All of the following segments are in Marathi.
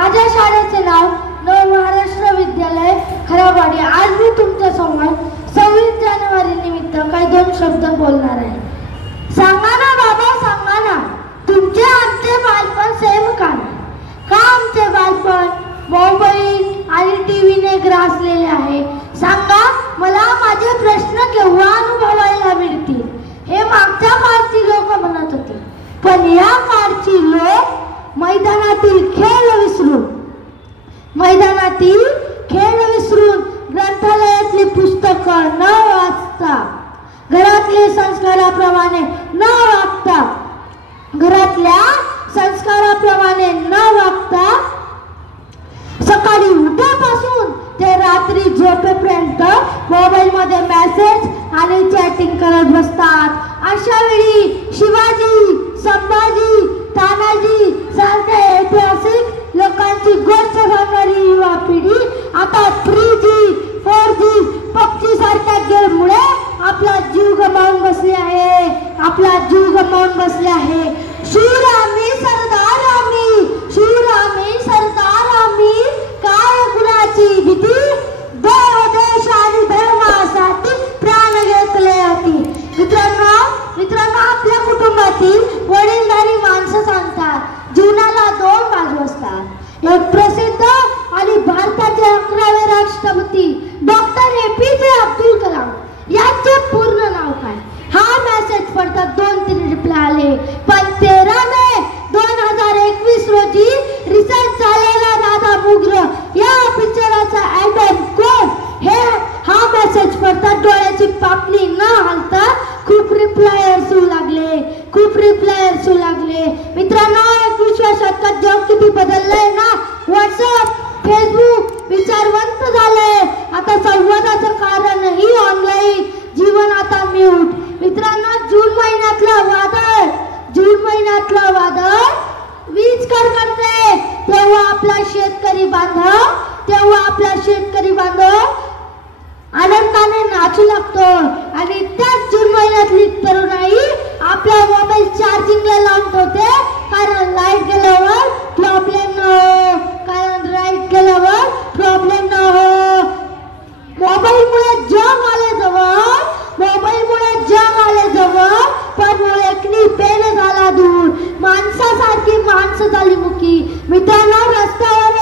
माझ्या शाळेचे नाव नव महाराष्ट्र विद्यालय खराबवाडी। आज मी तुमच्या समोर 26 जानेवारी निमित्त काही दोन शब्द बोलणार आहे। सांगा ना बाबा, सांगा ना, तुमचे आमचे बालपण सेम का? आमचे बालपण मोबाईल आणि टीव्हीने ग्रासलेले आहे? सांगा मला, माझे प्रश्न केव्हा अनुभवायला मिळतील? हे मागच्या काळची लोक म्हणत होते, पण या काळची लोक मैदानातील खेळ विसरून ग्रंथालयातली पुस्तकं न वाचता, घरातल्या संस्काराप्रमाणे न वागता सकाळी उठल्यापासून ते रात्री झोपेपर्यंत मोबाईल मध्ये मेसेज आणि चॅटिंग करत बसतात। अशा वेळी शिवाजी, संभाजी, तानाजी सारख्या ऐतिहासिक लोकांची गोष्ट सांगणारी युवा पिढी आता 3G, 4G, PUBG सारख्या गेममुळे आपला जीव गमावून बसले आहे। शूर आम्ही, सरदार आम्ही, काय गुणाची भीती, देव देश आणि धर्मासाठी प्राण घेतले होती। मित्रांनो, आपल्या कुटुंबातील वडीलधारी माणसं सांगतात, जीवनाला 2 बाजू असतात। एक प्रसिद्ध आणि भारताचे 11वे राष्ट्रपती डॉक्टर APJ अब्दुल कलाम यांचे पूर्ण नाव काय? हा मेसेज पडतात 2-3 रिप्लाय आले, पण 13 मे 2021 रोजी रिसर्च झालेला राधा मुग्र या पिक्चराचा ऍडम कोण? हा मेसेज पडतात डोळ्याची पापणी न हलता खूप रिप्लायर येऊ लागले। मित्रांनो, 21व्या शतकात जग किती बदललंय ना। व्हॉट्सअप, फेसबुक विचारवंत झाले। आता संवादाचं कारणही ऑनलाईन, जीवन आता म्यूट। मित्रांनो, जून महिन्यातलं वादळ वीज कडकडते, तेव्हा आपला शेतकरी बांधव आनंदाने नाचू लागतो, आणि त्याच जून महिन्यातली तरुणाई आपला मोबाईल चार्जिंगला लावून ठेवते, कारण लाईट गेल्यावर प्रॉब्लेम न हो। मोबाईलमुळे जग आले जवळ, पण एकनी पेन झाला दूर, माणसासारखी माणसं झाली मुकी। मित्रांनो, रस्त्यावर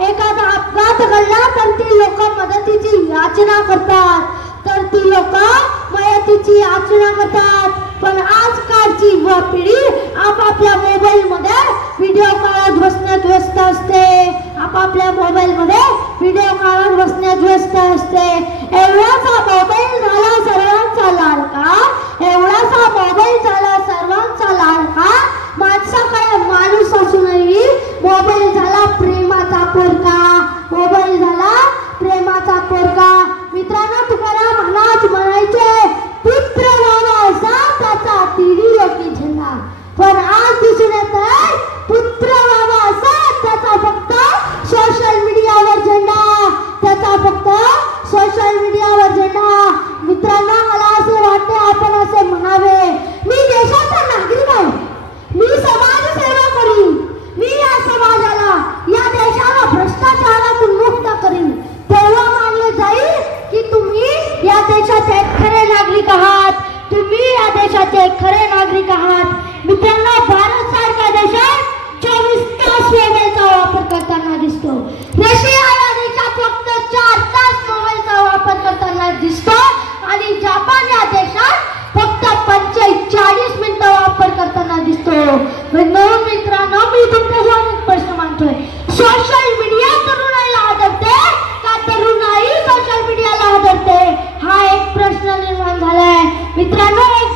एखादा अपघात घडला तर ती लोक मदतीची याचना करतात, पण आजकालची युवा पिढी आपापल्या मोबाईल मध्ये व्हिडिओ काढत बसण्यात व्यस्त असते। एवढासा मोबाईल झाला सर्वांचा लाडका, माणसाकडे माणूस असूनही मोबाईल झाला प्रेमाचा पोरका। मित्रांनो, तुकाराम महाराज म्हणायचे, पुत्र व्हावा असा त्याचा तिळी झेंडा, पण आज दिसून येत आहे पुत्र व्हावा असा त्याचा फक्त सोशल मीडियावर झेंडा। मित्रांनो, मला असे वाटते, आपण असे म्हणावे, मी देशाचा नागरिक आहे, मी समाजसेवा करीन, मी या समाजाला, या देशाला भ्रष्टाचारातून मुक्त करीन। तेव्हा मानले जाईल की तुम्ही या देशाचे खरे नागरिक आहात। मित्रांनो, भारत सारख्या देशात 24 तास मोबाईलचा वापर करताना दिसतो। रशिया या देशात फक्त 4 तास मोबाईलचा वापर करताना दिसतो, आणि जपान या देशात फक्त 45 मिनिटं वापर करताना दिसतो। मित्रांनो, मी तुमच्यासमोर एक प्रश्न मांडतोय, सोशल मीडिया तरुणाईला आदरते का तरुणाई सोशल मीडियाला आदरते? हा एक प्रश्न निर्माण झालाय। मित्रांनो, एक